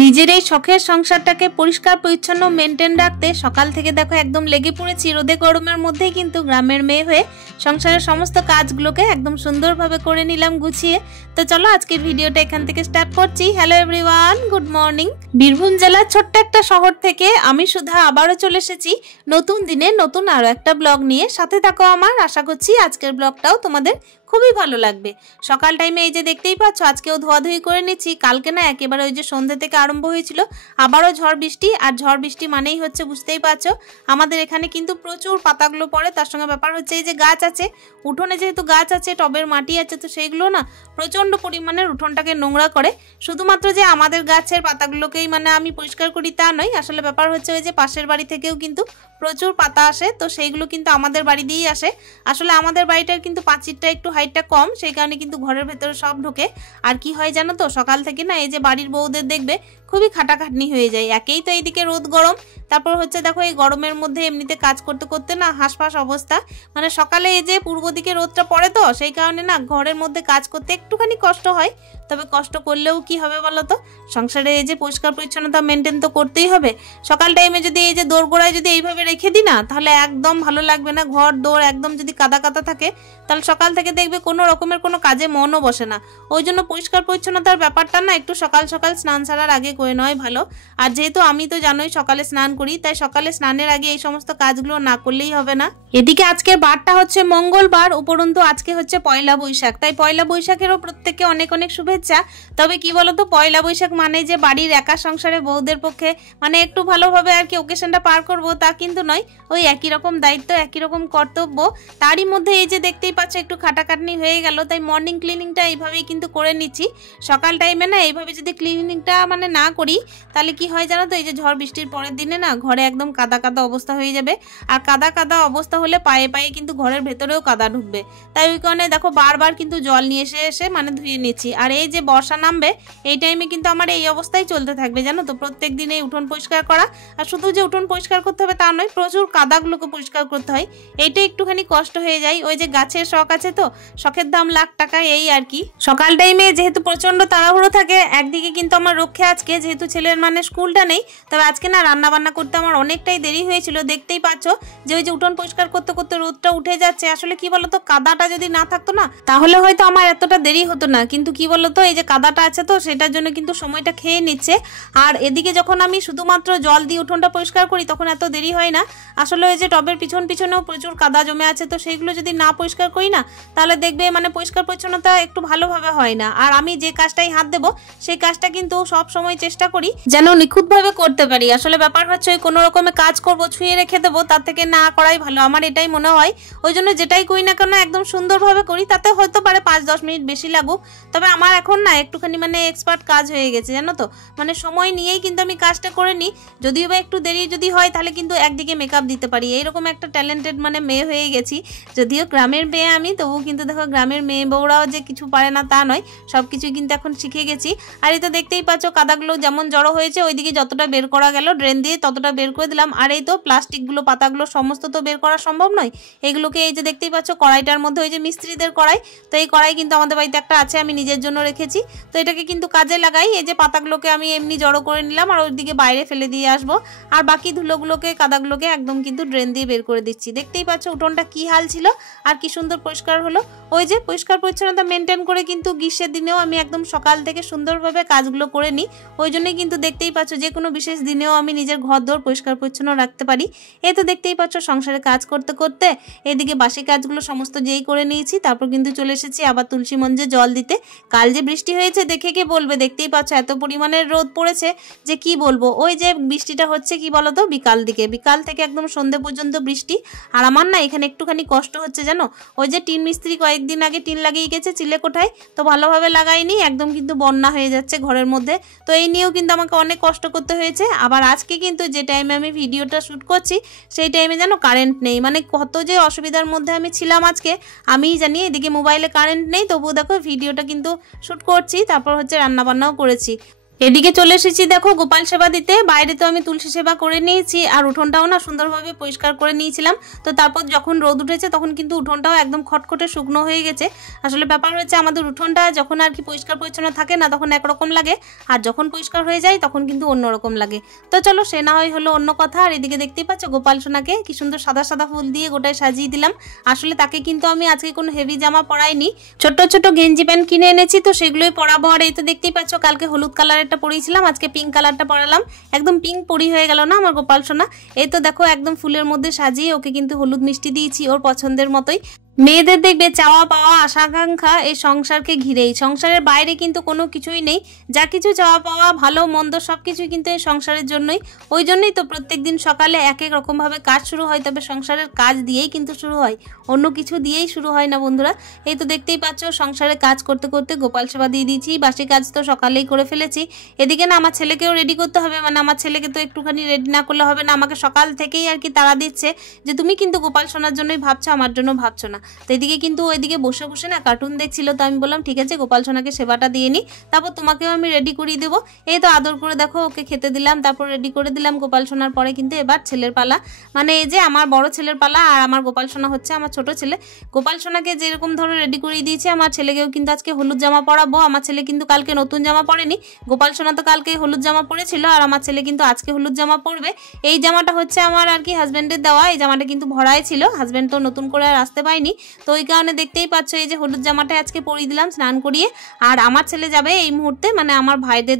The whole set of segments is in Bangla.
নিজের এই শখের সংসারটাকে পরিষ্কার পরিচ্ছন্ন মেনটেন রাখতে সকাল থেকে দেখো একদম লেগে পড়েছি। রোদে গরমের মধ্যেই কিন্তু গ্রামের মেয়ে হয়ে সংসারের সমস্ত কাজগুলোকে একদম সুন্দরভাবে করে নিলাম গুছিয়ে। তো চলো আজকের ভিডিওটা এখান থেকে স্টার্ট করছি। Hello everyone, good morning. Birbhum জেলার ছোট্ট একটা শহর থেকে আমি সুধা আবারও চলে এসেছি নতুন দিনে নতুন আরো একটা ব্লগ নিয়ে। সাথে থাকো আমার, আশা করছি আজকের ব্লগটাও তোমাদের খুবই ভালো লাগবে। সকাল টাইমে এই যে দেখতেই পাচ্ছ আজকেও ধোয়াধুয়ি করে নিচ্ছি। কালকে না একেবারে ওই যে সন্ধ্যে থেকে আরম্ভ হয়েছিল আবারও ঝড় বৃষ্টি, আর ঝড় বৃষ্টি মানেই হচ্ছে বুঝতেই পারছো আমাদের এখানে কিন্তু প্রচুর পাতাগুলো পড়ে। তার সঙ্গে ব্যাপার হচ্ছে এই যে গাছ আছে, উঠোনে যেহেতু গাছ আছে, টবের মাটি আছে, তো সেইগুলো না প্রচণ্ড পরিমাণে উঠোনটাকে নোংরা করে। শুধুমাত্র যে আমাদের গাছের পাতাগুলোকেই মানে আমি পরিষ্কার করি তা নয়, আসলে ব্যাপার হচ্ছে ওই যে পাশের বাড়ি থেকেও কিন্তু প্রচুর পাতা আসে, তো সেইগুলো কিন্তু আমাদের বাড়ি দিয়েই আসে। আসলে আমাদের বাড়িটার কিন্তু পাঁচিরটা একটু হাইটটা কম, সেই কারণে কিন্তু ঘরের ভেতরে সব ঢোকে। আর কি হয় জানো তো, সকাল থেকে না এই যে বাড়ির বউদের দেখবে খুবই খাটাখাটনি হয়ে যায়। একেই তো এইদিকে রোদ গরম, তারপর হচ্ছে দেখো এই গরমের মধ্যে এমনিতে কাজ করতে করতে না হাঁসফাঁস অবস্থা। মানে সকালে এই যে পূর্ব দিকে রোদটা পড়ে, তো সেই কারণে না ঘরের মধ্যে কাজ করতে একটুখানি কষ্ট হয়। তবে কষ্ট করলেও কি হবে বলো তো, সংসারে এই যে পরিষ্কার পরিচ্ছন্নতা মেনটেন তো করতেই হবে। সকাল টাইমে যদি এই যে দোরগোড়ায় যদি এইভাবে রেখে দিই না, তাহলে একদম ভালো লাগবে না। ঘর দৌড় একদম যদি কাদা কাদা থাকে, তাহলে সকাল থেকে দেখবে কোনো রকমের কোনো কাজে মনও বসে না। ওই জন্য পরিষ্কার পরিচ্ছন্নতার ব্যাপারটা না একটু সকাল সকাল স্নান ছাড়ার আগে করে নেওয়াই ভালো। আর যেহেতু আমি তো জানোই সকালে স্নান করি, তাই সকালে স্নানের আগে এই সমস্ত কাজগুলো না করলেই হবে না। এদিকে আজকের বারটা হচ্ছে মঙ্গলবার, উপরন্তু আজকে হচ্ছে পয়লা বৈশাখ, তাই পয়লা বৈশাখেরও প্রত্যেককে অনেক অনেক শুভেচ্ছা। তবে কি বলতো, পয়লা বৈশাখ মানে যে বাড়ির একা সংসারে বউদের পক্ষে মানে একটু ভালোভাবে আর কি ওকেশনটা পার করবো তা কিন্তু নয়। ওই একই রকম দায়িত্ব, একই রকম কর্তব্য, তারই মধ্যে এই যে দেখতেই পাচ্ছ একটু খাটাখাটনি হয়ে গেল, তাই মর্নিং ক্লিনিংটা এইভাবেই কিন্তু করে নিচ্ছি। সকাল টাইমে না এইভাবে যদি ক্লিনিংটা মানে না করি, তাহলে কি হয় জানো তো, এই যে ঝড় বৃষ্টির পরের দিনে না ঘরে একদম কাদা কাদা অবস্থা হয়ে যাবে। আর কাদা কাদা অবস্থা হলে পায়ে পায়ে কিন্তু ঘরের ভেতরেও কাদা ঢুকবে। তাই ওই কারণে দেখো বারবার কিন্তু জল নিয়ে এসে এসে মানে ধুয়ে নিচ্ছি। আর এই যে বর্ষা নামবে এই টাইমে কিন্তু আমার এই অবস্থায় চলতে থাকবে জানো তো, প্রত্যেক দিন এই উঠোন পরিষ্কার করা। আর শুধু যে উঠোন পরিষ্কার করতে হবে তা নয়, প্রচুর কাদাগুলোকে পরিষ্কার করতে হয়। এইটা একটুখানি কষ্ট হয়ে যায়। ওই যে গাছের শখ আছে, তো শখের দাম লাখ টাকা, এই আর কি। সকাল টাইমে যেহেতু প্রচন্ড তাড়াহুড়ো থাকে, একদিকে কিন্তু আমার রক্ষে আজকে যেহেতু ছেলের মানে স্কুলটা নেই, তবে আজকে না রান্না বান্না করতে আমার অনেকটাই দেরি হয়েছিল। দেখতেই পাচ্ছ যে ওই যে উঠোন পরিষ্কার করতে করতে রোদটা উঠে যাচ্ছে। আসলে কি বলতো, কাদাটা যদি না থাকতো না, তাহলে হয়তো আমার এতটা দেরি হতো না। কিন্তু কি বলতো, এই যে কাদাটা আছে তো সেটার জন্য কিন্তু সময়টা খেয়ে নিচ্ছে। আর এদিকে যখন আমি শুধুমাত্র জল দিয়ে উঠোনটা পরিষ্কার করি তখন এত দেরি হয় না। আসলে ওই যে টবের পিছনেও প্রচুর কাদা জমে আছে, তো সেইগুলো যদি না পরিষ্কার করি না, তাহলে দেখবে মানে পরিষ্কার পরিচ্ছন্নতা একটু ভালোভাবে হয় না। আর আমি যে কাজটাই হাত দেবো সেই কাজটা কিন্তু সব সময় চেষ্টা করি যেন নিখুঁতভাবে করতে পারি। আসলে ব্যাপার হচ্ছে ওই কোনো রকমের কাজ করবো ছুঁয়ে রেখে দেবো, তার থেকে না করাই ভালো, আমার এটাই মনে হয়। ওই জন্য যেটাই করি না কেন একদম সুন্দরভাবে করি, তাতে হয়তো পারে 5-10 মিনিট বেশি লাগুক। তবে আমার এখন না একটুখানি মানে এক্সপার্ট কাজ হয়ে গেছে জানো তো, মানে সময় নিয়েই কিন্তু আমি কাজটা করে নিই। যদিও বা একটু দেরি যদি হয়, তাহলে কিন্তু একদিকে মেকআপ দিতে পারি। এইরকম একটা ট্যালেন্টেড মানে মেয়ে হয়ে গেছি। যদিও গ্রামের মেয়ে আমি, তবুও কিন্তু দেখো গ্রামের মেয়ে বউরাও যে কিছু পারে না তা নয়, সব কিছুই কিন্তু এখন শিখে গেছি। আর এই তো দেখতেই পাচ্ছ কাদাগুলো যেমন জড়ো হয়েছে, ওইদিকে যতটা বের করা গেল ড্রেন দিয়ে ততটা বের করে দিলাম। আর এই তো প্লাস্টিকগুলো পাতাগুলো সমস্ত তো বের করা সম্ভব নয়, এগুলোকে এই যে দেখতেই পাচ্ছ কড়াইটার মধ্যে, ওই যে মিস্ত্রিদের কড়াই, তো এই কড়াই কিন্তু আমাদের বাড়িতে একটা আছে, আমি নিজের জন্য রেখেছি। তো এটাকে কিন্তু কাজে লাগাই। এই যে পাতাগুলোকে আমি এমনি জড়ো করে নিলাম আর ওইদিকে বাইরে ফেলে দিয়ে আসবো। আর বাকি ধুলোগুলোকে কাদাগুলোকে একদম কিন্তু ড্রেন দিয়ে বের করে দিচ্ছি। দেখতেই পাচ্ছ উঠোনটা কি হাল ছিল আর কি সুন্দর পরিষ্কার হলো। ওই যে পরিষ্কার পরিচ্ছন্নতা মেনটেন করে কিন্তু গ্রীষ্মের দিনেও আমি একদম সকাল থেকে সুন্দরভাবে কাজগুলো করে নিই। ওই জন্যই কিন্তু দেখতেই পাচ্ছ যে কোনো বিশেষ দিনেও আমি নিজের ঘর দোর পরিষ্কার পরিচ্ছন্ন রাখতে পারি। এই তো দেখতেই পাচ্ছ সংসারে কাজ করতে করতে এদিকে বাসি কাজগুলো সমস্ত যেই করে নিয়েছি, তারপর কিন্তু চলে এসেছি আবার তুলসী মঞ্জে জল দিতে। কাল যে বৃষ্টি হয়েছে দেখে কে বলবে, দেখতেই পাচ্ছ এত পরিমাণের রোদ পড়েছে যে কি বলবো। ওই যে বৃষ্টিটা হচ্ছে কি বলতো, বিকাল থেকে একদম সন্ধ্যে পর্যন্ত বৃষ্টি। আর আমার না এখানে একটুখানি কষ্ট হচ্ছে জানো, ওই যে টিন মিস্ত্রি কয়েকদিন আগে টিন লাগিয়ে গেছে চিলে কোঠায়, তো ভালোভাবে লাগাইনি, একদম কিন্তু বন্যা হয়ে যাচ্ছে ঘরের মধ্যে। তো এই নিয়েও কিন্তু আমাকে অনেক কষ্ট করতে হয়েছে। আবার আজকে কিন্তু যে টাইমে আমি ভিডিওটা শ্যুট করছি সেই টাইমে যেন কারেন্ট নেই, মানে কত যে অসুবিধার মধ্যে আমি ছিলাম আজকে আমিই জানি। এদিকে মোবাইলে কারেন্ট নেই, তবুও দেখো ভিডিওটা কিন্তু শ্যুট করছি, তারপর হচ্ছে রান্নাবান্নাও করেছি। এদিকে চলে এসেছি দেখো গোপাল সেবা দিতে। বাইরে তো আমি তুলসী সেবা করে নিয়েছি, আর উঠোনটাও না সুন্দরভাবে পরিষ্কার করে নিয়েছিলাম। তো তারপর যখন রোদ উঠেছে তখন কিন্তু উঠোনটাও একদম খটখটে শুকনো হয়ে গেছে। আসলে ব্যাপার হচ্ছে আমাদের উঠোনটা যখন আর কি পরিষ্কার পরিচ্ছন্ন থাকে না তখন একরকম লাগে, আর যখন পরিষ্কার হয়ে যায় তখন কিন্তু অন্যরকম লাগে। তো চলো সে না হয় হলো অন্য কথা। আর এদিকে দেখতেই পাচ্ছ গোপাল সোনাকে কি সুন্দর সাদা সাদা ফুল দিয়ে গোটায় সাজিয়ে দিলাম। আসলে তাকে কিন্তু আমি আজকে কোনো হেভি জামা পরাইনি, ছোট ছোট গেঞ্জি প্যান্ট কিনে এনেছি, তো সেগুলোই পরাবো। আর এই তো দেখতেই পাচ্ছ কালকে হলুদ কালারেরটা পরিয়েছিলাম, আজকে পিঙ্ক কালারটা পরালাম। একদম পিঙ্ক পরি হয়ে গেল না আমার গোপাল সোনা। এই তো দেখো একদম ফুলের মধ্যে সাজিয়ে ওকে কিন্তু হলুদ মিষ্টি দিয়েছি ওর পছন্দের মতোই। মেয়েদের দেখবে চাওয়া পাওয়া আশা আকাঙ্ক্ষা এই সংসারকে ঘিরেই, সংসারের বাইরে কিন্তু কোনো কিছুই নেই। যা কিছু চাওয়া পাওয়া ভালো মন্দ সবকিছুই কিন্তু এই সংসারের জন্যই। ওই জন্যই তো প্রত্যেকদিন সকালে এক এক রকমভাবে কাজ শুরু হয়, তবে সংসারের কাজ দিয়েই কিন্তু শুরু হয়, অন্য কিছু দিয়েই শুরু হয় না বন্ধুরা। এই তো দেখতেই পাচ্ছ সংসারে কাজ করতে করতে গোপাল সেবা দিয়ে দিয়েছি, বাসি কাজ তো সকালেই করে ফেলেছি। এদিকে না আমার ছেলেকেও রেডি করতে হবে, মানে আমার ছেলেকে তো একটুখানি রেডি না করলে হবে না। আমাকে সকাল থেকেই আর কি তাড়া দিচ্ছে যে তুমি কিন্তু গোপাল সোনার জন্যই ভাবছো, আমার জন্য ভাবছো না। তো এদিকে কিন্তু ওইদিকে বসে বসে না কার্টুন দেখছিল, তো আমি বললাম ঠিক আছে গোপাল সোনাকে সেবাটা দিয়ে নিই, তারপর তোমাকেও আমি রেডি করিয়ে দেবো। এই তো আদর করে দেখো ওকে খেতে দিলাম, তারপর রেডি করে দিলাম গোপাল সোনার। পরে কিন্তু এবার ছেলের পালা, মানে এই যে আমার বড় ছেলের পালা, আর আমার গোপাল সোনা হচ্ছে আমার ছোট ছেলে। গোপাল সোনাকে যেরকম ধরো রেডি করিয়ে দিয়েছে, আমার ছেলেকেও কিন্তু আজকে হলুদ জামা পরাবো। আমার ছেলে কিন্তু কালকে নতুন জামা পরেনি, গোপাল সোনা তো কালকে হলুদ জামা পরেছিল, আর আমার ছেলে কিন্তু আজকে হলুদ জামা পরবে। এই জামাটা হচ্ছে আমার আর কি হাজব্যান্ডের দেওয়া, এই জামাটা কিন্তু ভরাই ছিল, হাজব্যান্ড তো নতুন করে আর আসতে পায়নি, তো ওই কারণে দেখতেই পাচ্ছ এই যে হলুদ জামাটা আজকে পরিয়ে দিলাম স্নান করিয়ে। আর আমার ছেলে যাবে এই মুহূর্তে মানে আমার ভাইদের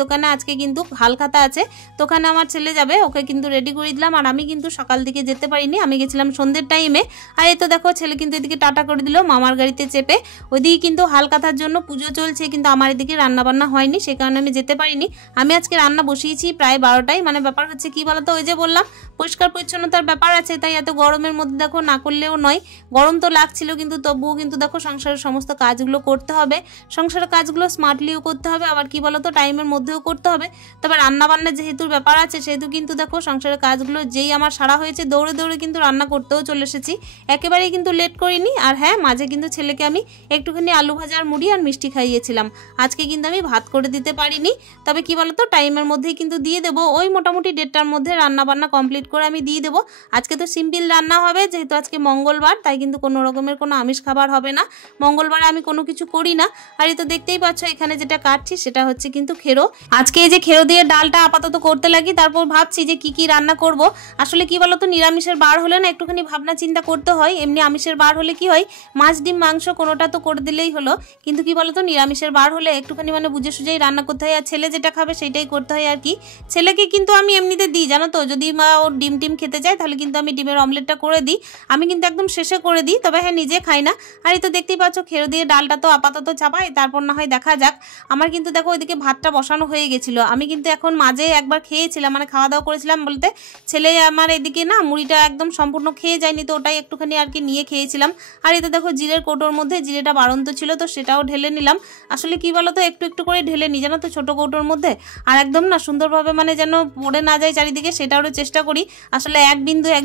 দোকানে আজকে কিন্তু হালখাতা আছে, তো ওখানে আমার ছেলে যাবে, ওকে কিন্তু রেডি করে দিলাম। আর আমি কিন্তু সকাল দিকে যেতে পারিনি, আমি গেছিলাম সন্ধ্যের টাইমে। আর এই তো দেখো ছেলে কিন্তু এদিকে টাটা করে দিল মামার গাড়িতে চেপে। ওইদিকে কিন্তু হালখাতার জন্য পুজো চলছে, কিন্তু আমার এদিকে রান্না বান্না হয়নি, সে কারণে আমি যেতে পারিনি। আমি আজকে রান্না বসিয়েছি প্রায় 12টায়। মানে ব্যাপার হচ্ছে কি বলতো, ওই যে বললাম পরিষ্কার পরিচ্ছন্নতার ব্যাপার আছে, তাই এত গরমের মধ্যে দেখো না করলেও নয়, গরম তো লাগছিল কিন্তু তবুও কিন্তু দেখো সংসারের সমস্ত কাজগুলো করতে হবে, সংসারের কাজগুলো স্মার্টলিও করতে হবে, আবার কি বলতো টাইমের মধ্যেও করতে হবে। তবে রান্না বান্না যেহেতু ব্যাপার আছে সেহেতু কিন্তু দেখো সংসারের কাজগুলো যেই আমার সারা হয়েছে দৌড়ে দৌড়ে কিন্তু রান্না করতেও চলে এসেছি, একেবারেই কিন্তু লেট করিনি। আর হ্যাঁ, মাঝে কিন্তু ছেলেকে আমি একটুখানি আলু ভাজা আর মুড়ি আর মিষ্টি খাইয়েছিলাম, আজকে কিন্তু আমি ভাত করে দিতে পারিনি। তবে কি বলতো টাইমের মধ্যেই কিন্তু দিয়ে দেবো, ওই মোটামুটি 1:30টার মধ্যে রান্না বান্না কমপ্লিট করে আমি দিয়ে দেবো। আজকে তো সিম্পল রান্না হবে, যেহেতু আজকে মঙ্গলবার, তাই কিন্তু কোনো রকমের কোনো আমিষ খাবার হবে না, মঙ্গলবারে আমি কোনো কিছু করি না। আর এই তো দেখতেই পাচ্ছ এখানে যেটা কাটছি সেটা হচ্ছে কিন্তু খেরো। আজকে এই যে খেরো দিয়ে ডালটা আপাতত করতে লাগি, তারপর ভাবছি যে কি কি রান্না করব। আসলে কি বলতো নিরামিষের বার হলে না একটুখানি ভাবনা চিন্তা করতে হয়, এমনি আমিষের বার হলে কি হয় মাছ ডিম মাংস কোনোটা তো করে দিলেই হলো, কিন্তু কি বলতো নিরামিষের বার হলে একটুখানি মানে বুঝে সুঝেই রান্না করতে হয়, আর ছেলে যেটা খাবে সেটাই করতে হয় আর কি। ছেলেকে কিন্তু আমি এমনিতে দিই জানো তো, যদি মা ওর ডিম টিম খেতে চায় তাহলে কিন্তু আমি ডিমের অমলেটটা করে দিই, আমি কিন্তু একদম শেষে করে দিই, তবে হ্যাঁ নিজে খাই না। আর এই তো দেখতেই পাচ্ছ খেরো দিয়ে ডালটা তো আপাতত চাপাই, তারপর না হয় দেখা যাক। আমার কিন্তু দেখো ওইদিকে ভাতটা বসানো হয়ে গেছিল, আমি কিন্তু এখন মাঝে একবার খেয়েছিলাম, মানে খাওয়া দাওয়া করেছিলাম বলতে ছেলে আমার এদিকে না মুড়িটা একদম সম্পূর্ণ খেয়ে যায়নি, তো ওটাই একটুখানি আর কি নিয়ে খেয়েছিলাম। আর এতে দেখো জিরের কৌটোর মধ্যে জিরেটা বাড়ন্ত ছিল, তো সেটাও ঢেলে নিলাম। আসলে কি বলতো একটু একটু করে ঢেলে নিই জানো তো ছোট কৌটোর মধ্যে, আর একদম না সুন্দরভাবে মানে যেন পড়ে না যায় চারিদিকে সেটারও চেষ্টা করি। আসলে এক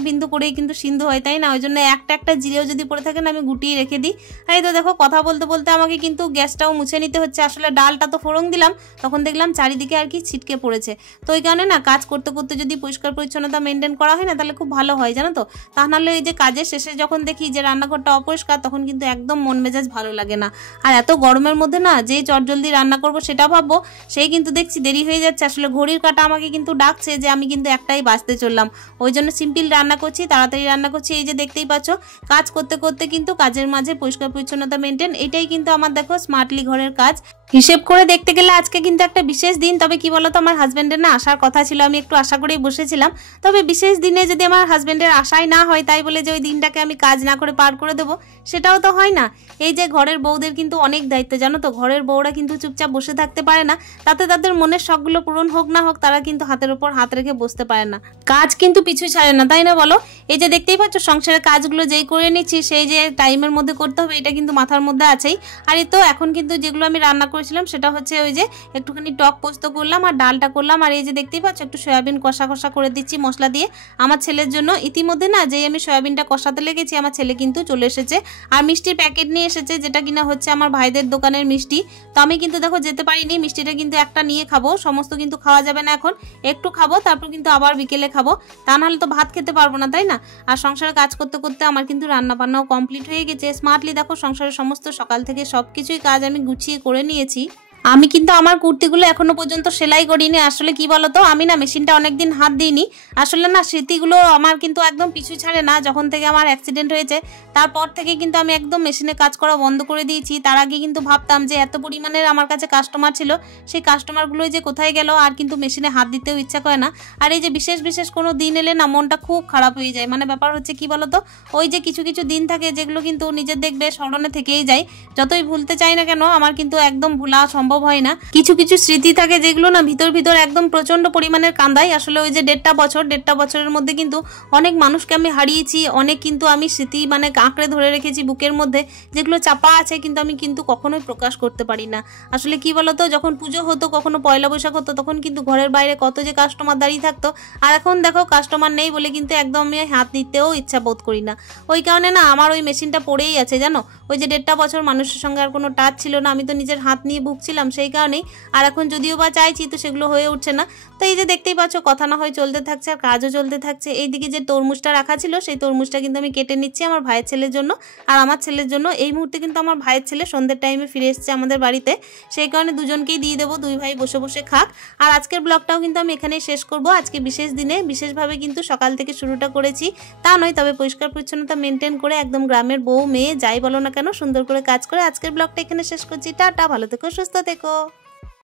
বিন্দু করেই কিন্তু সিন্ধু হয়, তাই না? ওই জন্য একটা একটা জিরেও যদি পড়ে থাকে না আমি গুটিয়ে রেখে দিই। আর এই তো দেখো কথা বলতে বলতে আমাকে কিন্তু গ্যাসটাও মুছে নিতে হচ্ছে, আসলে ডালটা তো ফোড়ন দিলাম তখন দেখলাম চারিদিকে আর কি ছিটকে পড়েছে, তো ওই কারণে না কাজ করতে করতে যদি পরিষ্কার পরিচ্ছন্নতা মেনটেন করা হয় না তাহলে খুব ভালো হয় জানো তো। তা নাহলে এই যে কাজের শেষে যখন দেখি যে রান্নাঘরটা অপরিষ্কার তখন কিন্তু একদম মন মেজাজ ভালো লাগে না। আর এত গরমের মধ্যে না যেই চটজলদি রান্না করবো সেটা ভাববো, সেই কিন্তু দেখছি দেরি হয়ে যাচ্ছে। আসলে ঘড়ির কাঁটা আমাকে কিন্তু ডাকছে যে আমি কিন্তু একটাই বাজতে চললাম, ওই জন্য সিম্পল রান্না করছি, তাড়াতাড়ি রান্না করছি। এই যে দেখতেই পাচ্ছ কাজ করতে করতে কিন্তু কাজের মাঝে পরিষ্কার পরিচ্ছন্নতা মেনটেন, এটাই কিন্তু আমার দেখো স্মার্টলি ঘরের কাজ। হিসেব করে দেখতে গেলে আজকে কিন্তু একটা বিশেষ দিন, তবে কি বলতো আমার হাজব্যান্ডের না আসার কথা ছিল, আমি একটু আশা করেই বসেছিলাম। তবে বিশেষ দিনে যদি আমার হাজব্যান্ডের আশাই না হয় তাই বলে যে ওই দিনটাকে আমি কাজ না করে পার করে দেবো সেটাও তো হয় না। এই যে ঘরের বউদের কিন্তু অনেক দায়িত্ব জানো তো, ঘরের বউরা কিন্তু চুপচাপ বসে থাকতে পারে না, তাতে তাদের মনের শখগুলো পূরণ হোক না হোক তারা কিন্তু হাতের উপর হাত রেখে বসতে পারে না। কাজ কিন্তু পিছু ছাড়ে না, তাই না বলো? এই যে দেখতেই পাচ্ছ সংসারের কাজগুলো যেই করে নিচ্ছি সেই যে টাইমের মধ্যে করতে হবে এটা কিন্তু মাথার মধ্যে আছেই। আর এই তো এখন কিন্তু যেগুলো আমি রান্না করেছিলাম সেটা হচ্ছে ওই যে একটুখানি টক পোস্ত করলাম আর ডালটা করলাম। আর এই যে দেখতেই পাচ্ছ একটু সয়াবিন কষা কষা করে দিচ্ছি মশলা দিয়ে আমার ছেলের জন্য। ইতিমধ্যে না যেই আমি সয়াবিনটা কষাতে লেগেছি আমার ছেলে কিন্তু চলে এসেছে আর মিষ্টির প্যাকেট নিয়ে এসেছে, যেটা কিনা হচ্ছে আমার ভাইদের দোকানের মিষ্টি। তো আমি কিন্তু দেখো যেতে পারিনি, মিষ্টিটা কিন্তু একটা নিয়ে খাবো, সমস্ত কিন্তু খাওয়া যাবে না, এখন একটু খাবো তারপর কিন্তু আবার বিকেলে খাবো, তা নাহলে তো ভাত খেতে পারবো না, তাই না? আর সংসারে কাজ করতে করতে আমার কিন্তু রান্না বান্নাও কমপ্লিট হয়ে গেছে। স্মার্টলি দেখো সংসারের সমস্ত সকাল থেকে সবকিছুই কাজ আমি গুছিয়ে করে নিয়েছি। আমি কিন্তু আমার কুর্তিগুলো এখনো পর্যন্ত সেলাই করিনি। আসলে কি বলতো, আমি না মেশিনটা অনেকদিন হাত দিইনি। আসলে না স্মৃতিগুলো আমার কিন্তু একদম পিছু ছাড়ে না। যখন থেকে আমার অ্যাক্সিডেন্ট হয়েছে তারপর থেকে কিন্তু আমি একদম মেশিনে কাজ করা বন্ধ করে দিয়েছি। তার আগে কিন্তু ভাবতাম যে এত পরিমাণের আমার কাছে কাস্টমার ছিল, সেই কাস্টমারগুলোই যে কোথায় গেল, আর কিন্তু মেশিনে হাত দিতেও ইচ্ছা করে না। আর এই যে বিশেষ বিশেষ কোনো দিন এলে না মনটা খুব খারাপ হয়ে যায়। মানে ব্যাপার হচ্ছে কি বলতো, ওই যে কিছু কিছু দিন থাকে যেগুলো কিন্তু নিজের দেখবে স্মরণে থেকেই যায়। যতই ভুলতে চাই না কেন আমার কিন্তু একদম ভোলা সম্ভব হয় না। কিছু কিছু স্মৃতি থাকে যেগুলো না ভিতর ভিতর একদম প্রচন্ড পরিমাণের কান্দাই। আসলে ওই যে 1.5 বছরের মধ্যে কিন্তু অনেক মানুষকে আমি হারিয়েছি, অনেক কিন্তু আমি স্মৃতি মানে আঁকড়ে ধরে রেখেছি বুকের মধ্যে, যেগুলো চাপা আছে কিন্তু আমি কিন্তু কখনোই প্রকাশ করতে পারি না। আসলে কি বলতো, যখন পুজো হতো কখনো পয়লা বৈশাখ হতো তখন কিন্তু ঘরের বাইরে কত যে কাস্টমার দাঁড়িয়ে থাকতো, আর এখন দেখো কাস্টমার নেই বলে কিন্তু একদম আমি হাত দিতেও ইচ্ছা বোধ করি না। ওই কারণে না আমার ওই মেশিনটা পড়েই আছে জানো। ওই যে 1.5 বছর মানুষের সঙ্গে আর কোনো টাচ ছিল না, আমি তো নিজের হাত নিয়ে ভুগছিলাম সেই কারণেই। আর এখন যদিও বা চাইছি তো সেগুলো হয়ে উঠছে না। তো এই যে দেখতেই পাচ্ছ কথা না হয় চলতে থাকছে আর কাজও চলতে থাকছে। এইদিকে যে তরমুজটা রাখা ছিল সেই তরমুজটা কিন্তু আমি কেটে নিচ্ছি আমার ভাইয়ের ছেলের জন্য আর আমার ছেলের জন্য। এই মুহূর্তে কিন্তু আমার ভাইয়ের ছেলে সন্ধ্যের টাইমে ফিরে এসেছে আমাদের বাড়িতে, সেই কারণে দুজনকেই দিয়ে দেবো, দুই ভাই বসে বসে খাক। আর আজকের ব্লগটাও কিন্তু আমি এখানেই শেষ করব। আজকে বিশেষ দিনে বিশেষভাবে কিন্তু সকাল থেকে শুরুটা করেছি তা নয়, তবে পরিষ্কার পরিচ্ছন্নতা মেনটেন করে একদম গ্রামের বউ মেয়ে যাই বলো না কেন সুন্দর করে কাজ করে আজকের ব্লগটা এখানে শেষ করছি। টাটা, ভালো থেকো, সুস্থ থেকো।